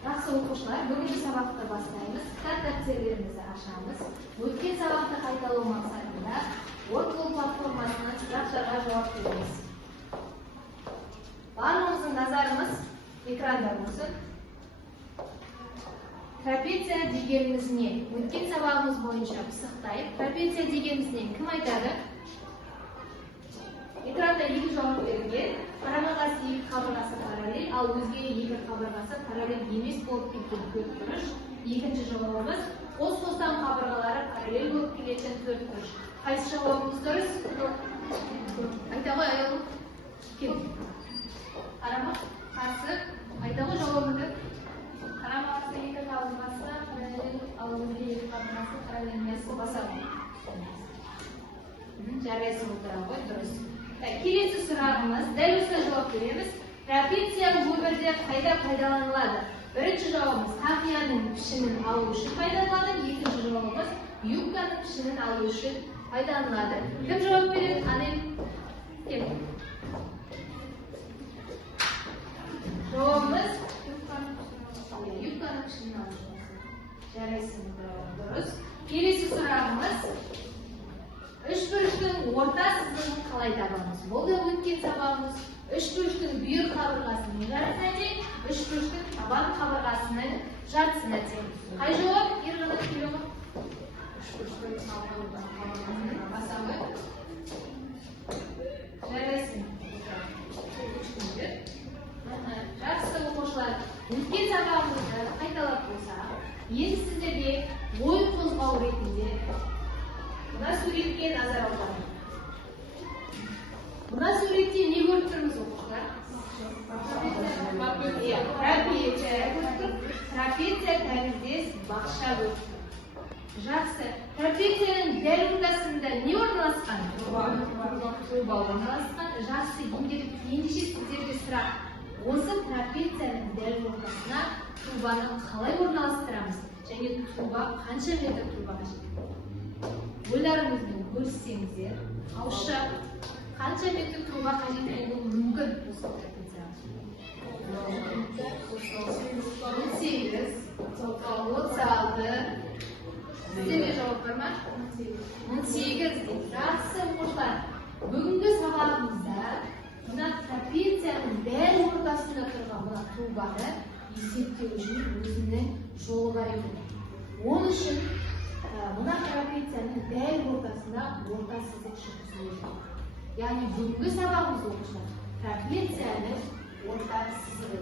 Жақсы оқушылар, бүгінгі сабақты бастаймыз. Кітап дәптерlerimizi ашамыз. Өткен сабақты қайталау мақсатында Wordle платформасынан сұрақтарға жауап береміз. Барлығымыздың назарымыз экранда болсын. Трапеция дегеніміз не? Өткен сабағымыз бойынша пысықтайық. Трапеция дегеніміз не? Кім айтады? Экранда екі жауап берілген. Қарама-қайшы екі қабырғасы параллель, ал өзге екі қабырғасы параллель емес болып кеткен төртбұрыш. Екінші жауабымыз қос-қостан қабырғалары параллель болып келетін төртбұрыш. Қайсы жауабымыз дұрыс? Айта ғой, аяғым. Кем? Қарама, қарсы. Айта ғой жауабымды. Қарама-қайшы екі қабырғасы параллель, ал өзге екі қабырғасы параллель емес басады. Жарайсың отыра ғой, дұрыс. Келесі сұрағымыз, дәл осылай жауап береміз. Трапеция өмірде қайда пайдаланылады? Бірінші жауабымыз тақияның пішінін алу үшін пайдаланылады. Екінші жауабымыз юбканың пішінін алу үшін пайдаланылады. Кім жауап береді? Анел. Кем? Жауабымыз юбканың пішінін алу үшін. Жарайсың, дұрыс. Келесі сұрағымыз. Үшбұрыштың орта сызығын қалай табамыз? Бұл да өткен сабағымыз. Үшбұрыштың бүйір қабырғасының жартысына тең, үшбұрыштың табан қабырғасының жартысына тең. Қай жауап? Ерғана келемі? Үшбұрыштың қабырғасының басамы. Жарайсың. Жақсы оқушылар, өткен сабағымызды қайталап болсақ, енді сіздерге ой қозғау ретінде мына суретке назар аударыңыз. Мына суретте не көріп тұрмыз оқушылар? Трапеция тәріздес бақша көріп тұр. Жақсы. Трапецияның дәл ортасында не орналасқан? Труба орналасқан. Жақсы. Ендеше сіздерге сұрақ. Осы трапецияның дәл ортасына трубаны қалай орналастырамыз? Және труба қанша метр труба қажет? Ойларыңызбен бөліссеңіздер, ауызша қанша метр труба қажет болуы мүмкін осы трапецияға? 18, 36. Сіздерге жауап бар ма? 18. Жақсы оқушылар. Бүгінгі сабағымызда мына трапецияның дәл ортасында тұрған мына трубаны есептеу үшін өзінің жолы бар еді. Оның үшін мына трапецияның дәл ортасына орта сызық жүргізіледі. Яғни бүгінгі сабағымыз оқушылар трапецияның орта сызығы.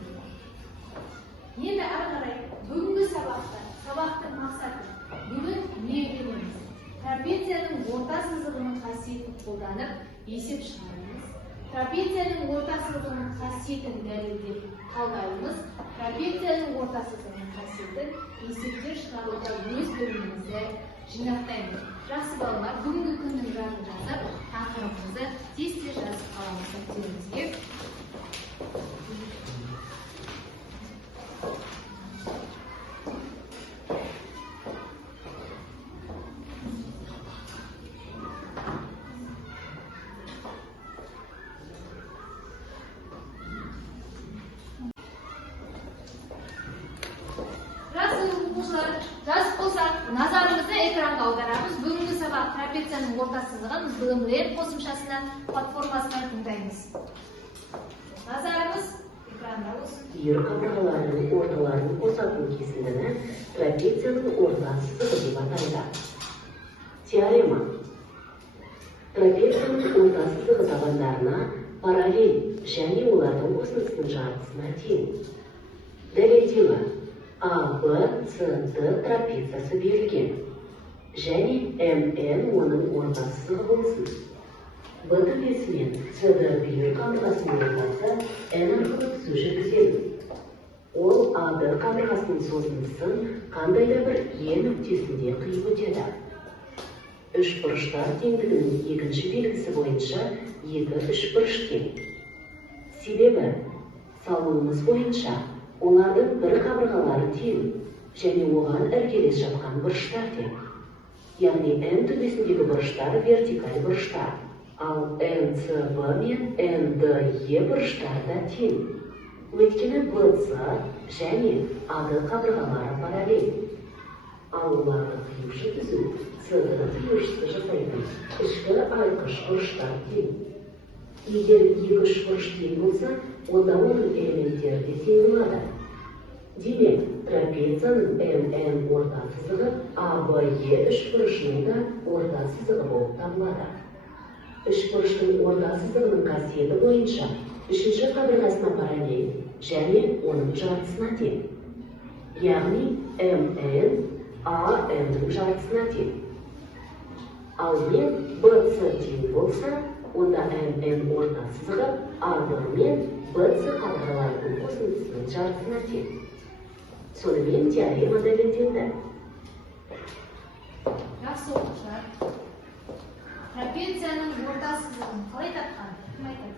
Енді ары қарай бүгінгі сабақтың мақсаты бүгін не үйренеміз? Трапецияның орта сызығының қасиетін қолданып есеп шығарамыз. Трапецияның орта сызығының қасиетін дәлелдеп талдаймыз. Трапецияның орта сызығының қасиетін есептер шығаруда өз бөлімімізді жинақтаймыз. Жақсы балалар, бүгінгі күннің жадын жазып, тақырыбымызды тез жазып қаламыз дәптерімізге. Жазып болсақ, назарымызды экранға аударамыз. Бүгінгі сабақ трапецияның орта сызығын Blendle қосымшасынан платформасынан тыңдаймыз. Назарымыз экранда болсын. Бүйір қабырғаларының орталарын қосатын кесіндіні трапецияның орта сызығы деп атайды. Теорема. Трапецияның орта сызығы табандарына параллель және олардың қосындысының жартысына тең. Дәлелдеуі. А, Б, С, Д трапециясы берілген. Және МН оның орта сызығы болсын. Б нүктесі мен С бүйір қабырғасының ортасы Н арқылы түсу жүргізеді. Ол А-Д қабырғасының созындысын қандай да бір Е нүктесінде қиып өтеді. Үшбұрыштар теңдігінің екінші белгісі бойынша екі үшбұрыш тең. Себебі салуымыз бойынша олардың бір қабырғалары тең және оған іргелес жатқан бұрыштар тең. Яғни Н төбесіндегі бұрыштар вертикаль бұрыштар. Ал НЦБ мен НДЕ бұрыштарда тең. Өйткені БЦ және АД қабырғалары параллель. Ал оларды қиюшы түзу С-ді қиюшысы жасайтын ішкі айқыш бұрыштар тең. Егер екі үшбұрыш тең болса, онда оның элементтері де тең болады. Демек, трапецияның МН орта сызығы АБЕ үшбұрышының да орта сызығы болып табылады. Үшбұрыштың орта сызығының қасиеті бойынша үшінші қабырғасына параллель және оның жартысына тең. Яғни МН АН-ның жартысына тең. Ал мен БЦ тең болса, онда МН орта сызығы АБ мен БЦ қабырғаларының қосындысының жартысына тең. Сонымен теорема дәлелденді. Жақсы оқушылар. Трапецияның орта сызығын қалай тапқан? Кім айтады?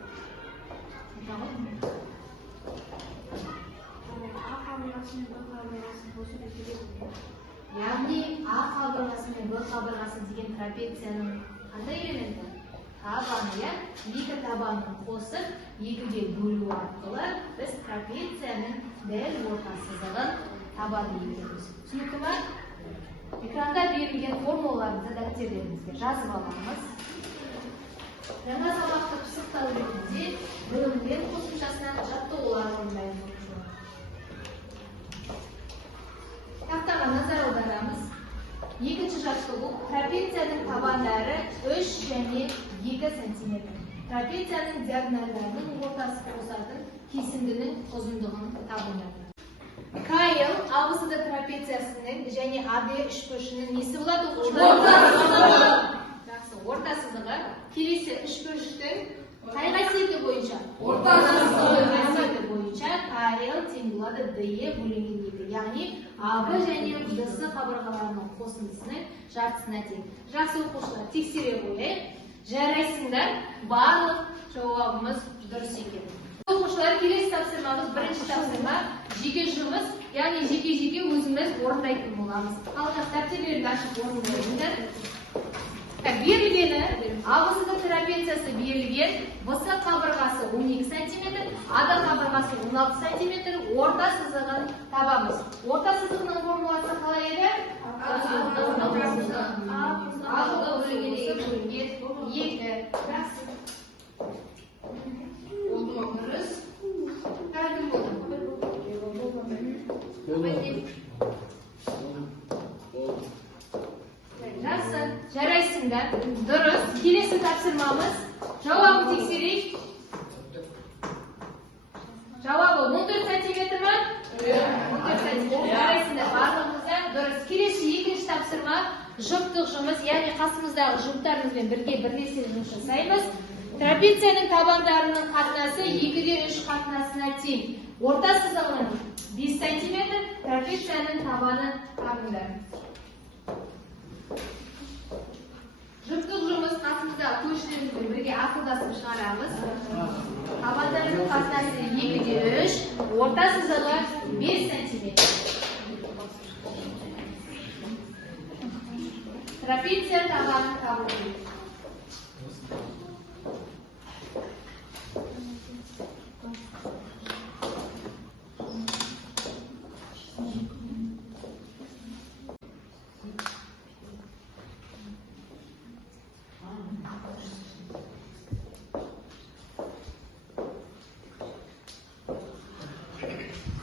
Яғни А қабырғасы мен Б қабырғасы деген трапецияның қандай элементі? Табаны, иә? Екі табанын қосып, екіге бөлу арқылы біз трапецияның дәл орта сызығын табады екенбіз. Түсінікті ме? Экранда берілген формулаларды дәптеріңізге жазып аламыз. Жаңа сабақты пысықтау ретінде білімдер қосымшасынан жаттығулар орындаймыз. Тақтаға назар аударамыз. Екінші жаттығу трапецияның табандары 3 және 2 см. Трапецияның диагоналдарының ортасы қосатын кесіндінің ұзындығын табыңдар. КЛ АБЦД трапециясының және АД үшбұрышының несі болады? Орта сызығы. Келесі үшбұрыштың қай қасиеті бойынша? Орта қасиеті бойынша КЛ тең болады ДЕ бөлінген 2. Яғни АБ және ДС қабырғаларының қосындысының жартысына тең. Жақсы оқушылар, тексере қояйық. Жарайсыңдар, барлық жауабымыз дұрыс екен. Оқушылар, келесі тапсырмамыз бірінші тапсырма жеке жұмыс, яғни жеке өзіміз орындайтын боламыз. Қалған дәптерлерді ашып орындайсыңдар. Берілгені АБЦД трапециясы берілген, БС қабырғасы 12 см, АД қабырғасы 16 см, орта сызығын табамыз. Орта сызығының формуласы қалай еді? Жақсы, жарайсыңдар. Дұрыс. Келесі тапсырмамыз. Жауабын тексерейік. Жауабы 14 сантиметр ма? 14 сантиметр. Жарайсыңдар. Барлығымызда дұрыс. Келесі екінші тапсырма. Жұптық жұмыс, яғни қасымыздағы жұптарымызбен бірге бірлесе жұмыс жасаймыз. Трапецияның табандарының қатынасы 2-де 3 қатынасына тең. Орта сызығының 5 см, трапецияның табаны табыңдар. Жұптық жұмыс қасымыздағы көршілерімізбен бірге ақылдасып шығарамыз. Табандарының қатынасы 2-де 3, орта сызығы 5 см. Трапеция табанын табу керек.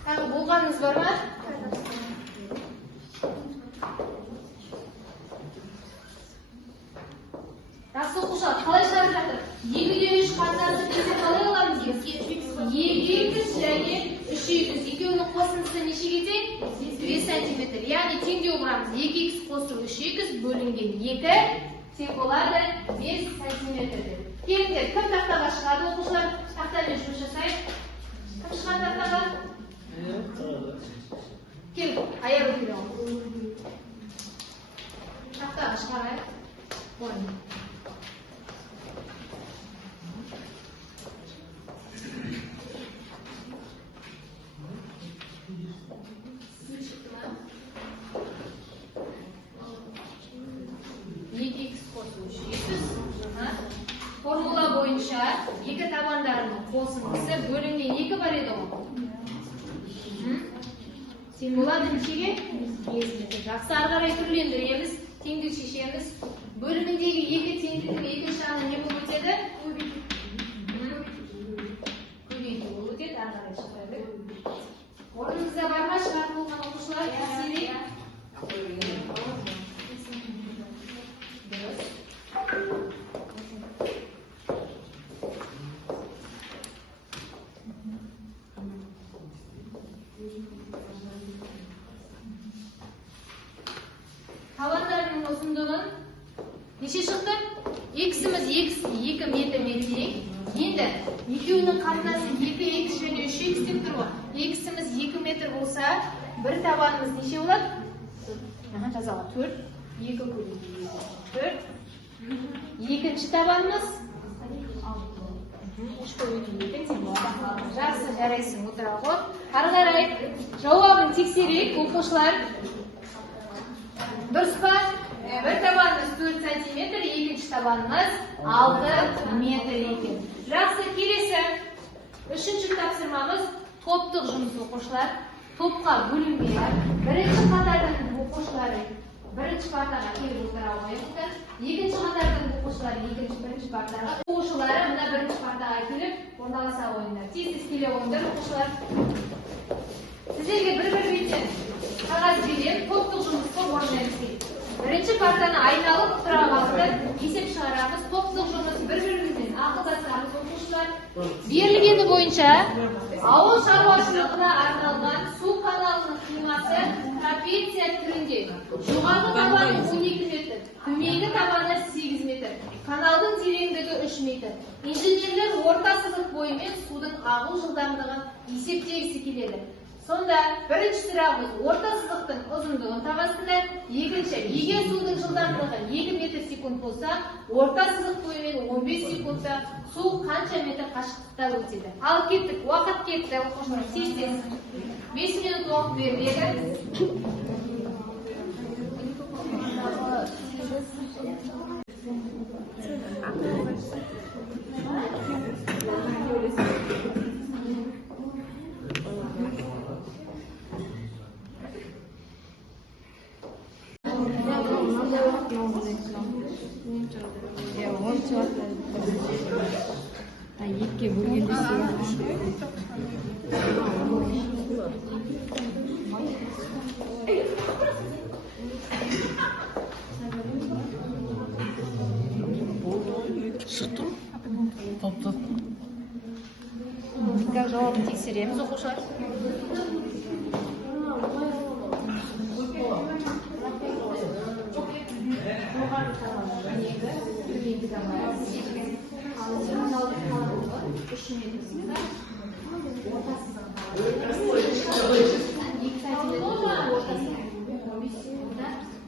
Тағы болғаныңыз бар ма? Жақсы оқушылар, қалай шығарып жатыр? 2-де 3 қатынасы десе қалай аламыз? 2х және 3х. Екеуінің қосындысы нешеге тең? 5 см. Яғни теңдеу құрамыз. 2х қосу 3х бөлінген 2 тең болады 5 см. Келіңдер, кім тақтаға шығады оқушылар? Тақтамен жұмыс жасайық. Кім шығады тақтаға? Кел, аяғы келе. Тақтаға шығарайық. Орын. Формула бойынша екі табандарының қосындысы бөлінген 2 бар еді ғой. Сен болады нешеге? 5 метр. Жақсы, ары қарай түрлендіреміз, теңдік шешеміз. Бөліміндегі 2 теңдіктің екінші аны не болып өтеді? Көбейту болып өтеді, ары қарай шығарайық. Орныңызда бар ма шығарып болған оқушылар? Табандарының ұзындығын неше шықты? X-іміз 2 метр метрейік. Енді екеуінің қатынасы 2x және 3x деп тұр ғой. X-іміз 2 метр болса, бір табанымыз неше болады? Жазаға 4. 2 көбейту 4. Екінші табанымыз 3 көбейту 2. Жақсы, жарайсың, отыра ғой. Ары қарай жауабын тексерейік, оқушылар. Дұрыс па? Бір табанымыз 4 сантиметр, екінші табанымыз 6 метр екен. Жақсы, келесі. Үшінші тапсырмамыз топтық жұмыс оқушылар. Топқа бөлінбей, бірінші қатардың оқушылары бірінші партаға келіп отыра қойыңыздар. Екінші қатардың оқушылары бірінші партаға. Оқушылары мына бірінші партаға келіп орналаса қойыңдар. Тез келе қойыңдар оқушылар. Сіздерге бір-бір беттен қағаз берем, топтық жұмысқа орындаймыз керек. Бірінші партаны айналып тұра қалыңдар, есеп шығарамыз. Топтық жұмыс бір-бірімізбен ақылдасамыз оқушылар. Берілгені бойынша ауыл шаруашылығына арналған су каналының қимасы трапеция түрінде. Жоғарғы табаны 12 метр, төменгі табаны 8 метр. Каналдың тереңдігі 3 метр. Инженерлер орта сызық бойымен судың ағу жылдамдығын есептегісі келеді. Сонда бірінші сұрағымыз орта сызықтың ұзындығын табасыңдар. Екінші, егер судың жылдамдығы 2 метр секунд болса, орта сызық бойымен 15 секундта су қанша метр қашықтықта өтеді? Ал кеттік, уақыт кетті, оқушылар, тез-тез. 5 минут уақыт беріледі. Екіге бөлгенде Жауабын тексереміз оқушылар.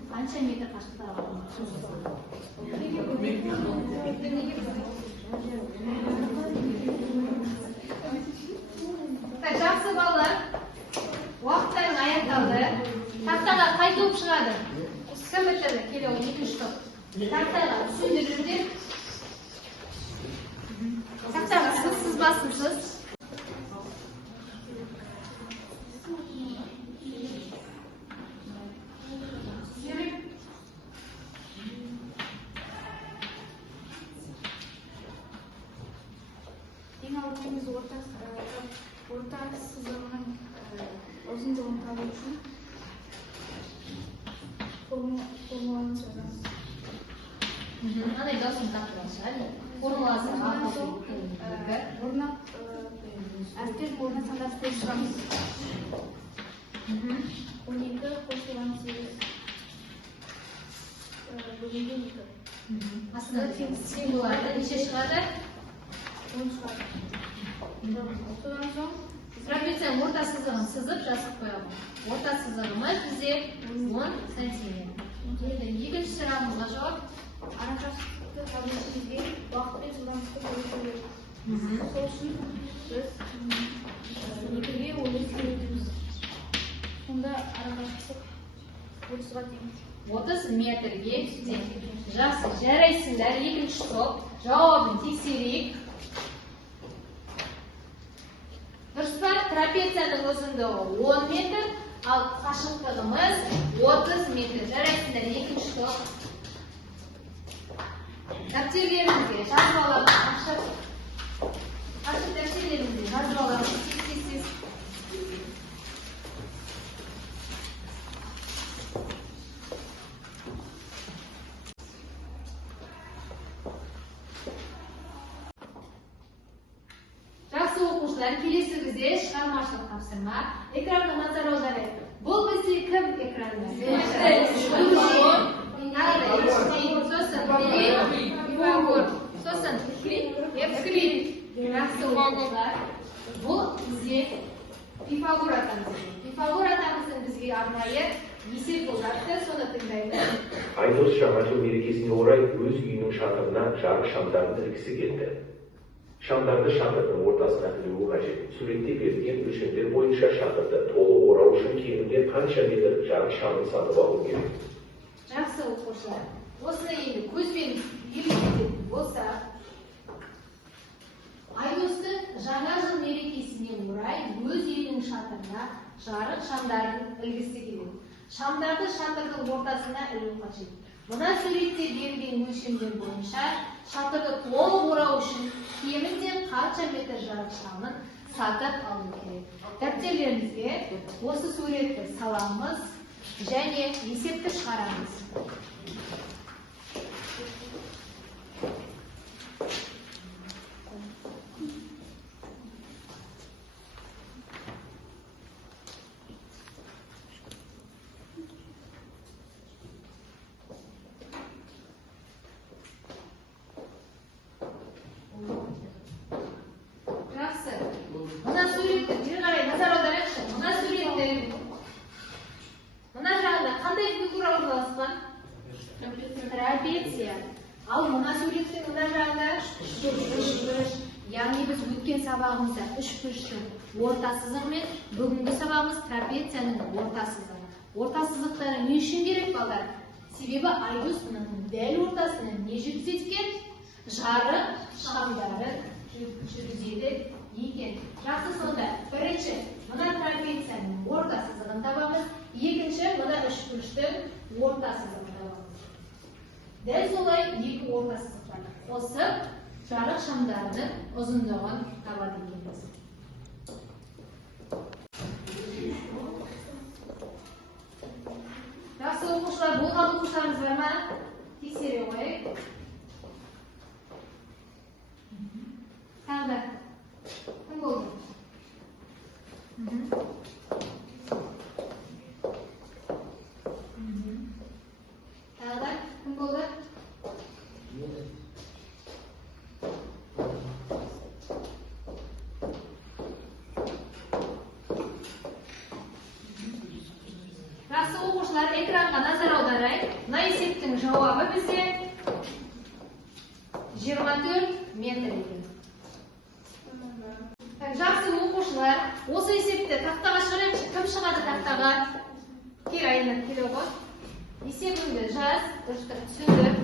Қанша метр қашықтықта жақсы балалар, уақыттарың аяқталды. Тақтаға қай топ шығады? Кім бітірді? Келе ғой, 2-3 топ. Тақтаға түсіндіріңдер. Тақтаға сызсыз басымсыз. ең алдымен біз орта сызығының ұзындығын табу үшін формуланы жазамыз. Қандай даусын тапсырған шығар? Формуласын орнына әріптер орнына сандастырып шығамыз. 12 қосылған 8 бөлінген 2. астында символдары неше шығады? 10 шығады. Содан соң Трапецияның орта сызығын сызып жазып қоямыз. Орта сызығымыз бізде 10 сантиметр. Екінші сұрағымызға жауап. арақашықтықты табу үшін бізге уақыт пен жылдамдықты бөлісу керек. Сол үшін біз 2-ге 15 бөлеміз. Сонда арақашықтық 30-ға тең. 30 metrga teng. Жақсы, жарайсыңдар. Екінші топ. Жауабын тексерейік. Дұрыс па? Трапецияның ұзындығы 10 метр, ал қашықтығымыз 30 метр. Жарайсыңдар. Екінші топ. Дәптерлеріңізге жазып аламыз. Ашық дәптерлеріңізге жазып аламыз. Тексерсіз. Жақсы оқушылар, келесі бізде шығармашылық тапсырма. Экранға назар аударайық. Бұл бізде кім экранда? Сосын Евклид. Жақсы оқушылар. Бұл бізде Пифагор атамыз. Пифагор атамыздың бізге арнайы есеп болатты, соны тыңдаймыз. Айдос жаңа жыл мерекесіне орай өз үйінің шатырына жарық шамдарын ілгісі келді. Шамдарды шатырдың ортасына ілуі қажет. Суретте берілген өлшемдер бойынша шатырды толық орау үшін кемінде қанша метр жарық шамын сатып алу керек? Жақсы оқушылар. Осыны енді көзбен елестететін болса, Айдостың жаңа жыл мерекесіне орай өз үйінің шатырына жарық шамдарын ілгісі келеді. Шамдарды шатырдың ортасына ілу қажет. Мына суретте берілген өлшемдер бойынша шатырды толық орау үшін кемінде қанша метр жарық шамын сатып алу керек. Дәптерлеріңізге осы суретті саламыз және есепті шығарамыз. Жақсы. Мына суретті бері қарай назар аударайықшы. Мына суретті мына жағында қандай фигура орналасқан? Трапеция. Ал мына суреттің мына жағында үшбұрыш. Яғни біз өткен сабағымызда үшбұрыштың орта сызығы мен бүгінгі сабағымыз трапецияның орта сызығы. Орта сызықтары не үшін керек балдар? Себебі Айдос мұның дәл ортасына не жүргізеді? Жарық шамдары жүргізеді екен. Жақсы, сонда бірінші мына трапецияның орта сызығын табамыз, екінші мына үшбұрыштың орта сызығын табамыз. Дәл солай екі орта сызықтарды қосып, жарық шамдарының ұзындығын табады екенбіз. Жақсы оқушылар, болған оқушыларымыз бар ма? Тексере қойайық. Тағы да. Кім болды? Тағы да. Кім болды? Жақсы оқушылар, экранға назар аударайық. Мына есептің жауабы бізде 24 метр екен. Жақсы оқушылар, осы есепті тақтаға шығарайықшы. Кім шығады тақтаға? Кел, Айна, кел оғы. Есебіңді жаз, дұрыстап түсіндір.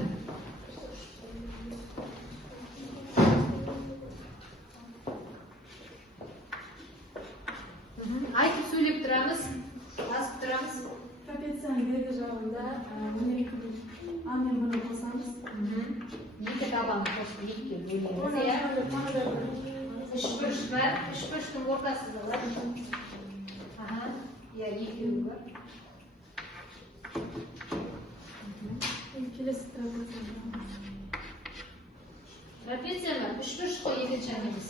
Айтып сөйлеп тұрамыз, жазып тұрамыз. Трапецияның бергі жағында А мен бұны қосамыз. Екі табаны қосып екіге бөлеміз. Үшбұрыш бар, үшбұрыштың ортасы да бар. Екеуі бар. Келесі трапеция. Трапеция бар, үшбұрыш қой екінші әңгіміз.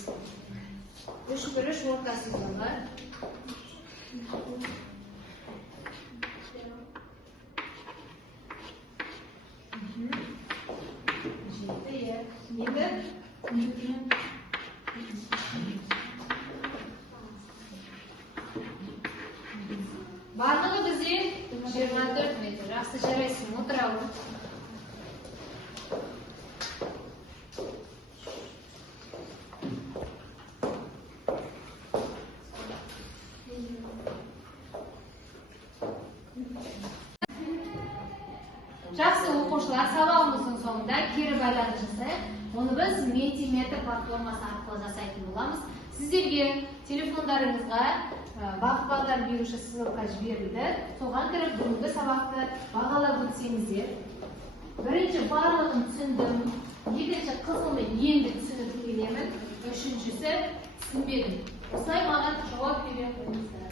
Үшбұрыш ортасы да бар. Енді барлығы бізде 24 метр. Жақсы, жарайсың, отыра ал. кері байланыс жасайық. Оны біз Mentimeter платформасы арқылы жасайтын боламыз. Сіздерге телефондарыңызға бағыт бағдар беруші ссылка жіберілді. Соған кіріп бүгінгі сабақты бағалап өтсеңіздер. Бірінші барлығын түсіндім, екінші қызылмен енді түсініп келемін, үшіншісі түсінбедім. Осылай маған жауап бере қойыңыздар.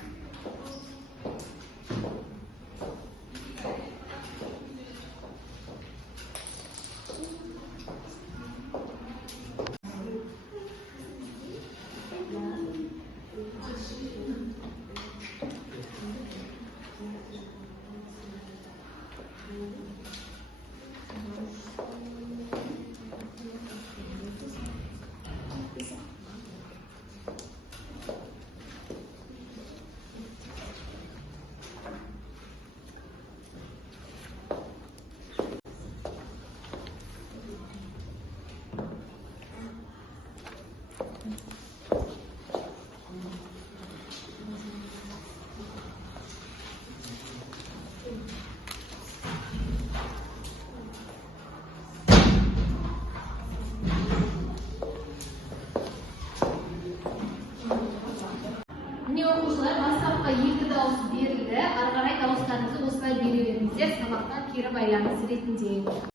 Міне оқушылар, бастапқы 2 дауыс берілді. Ары қарай дауыстарыңызды осылай бере беріңіздер, сабақтан кері байланыс ретінде.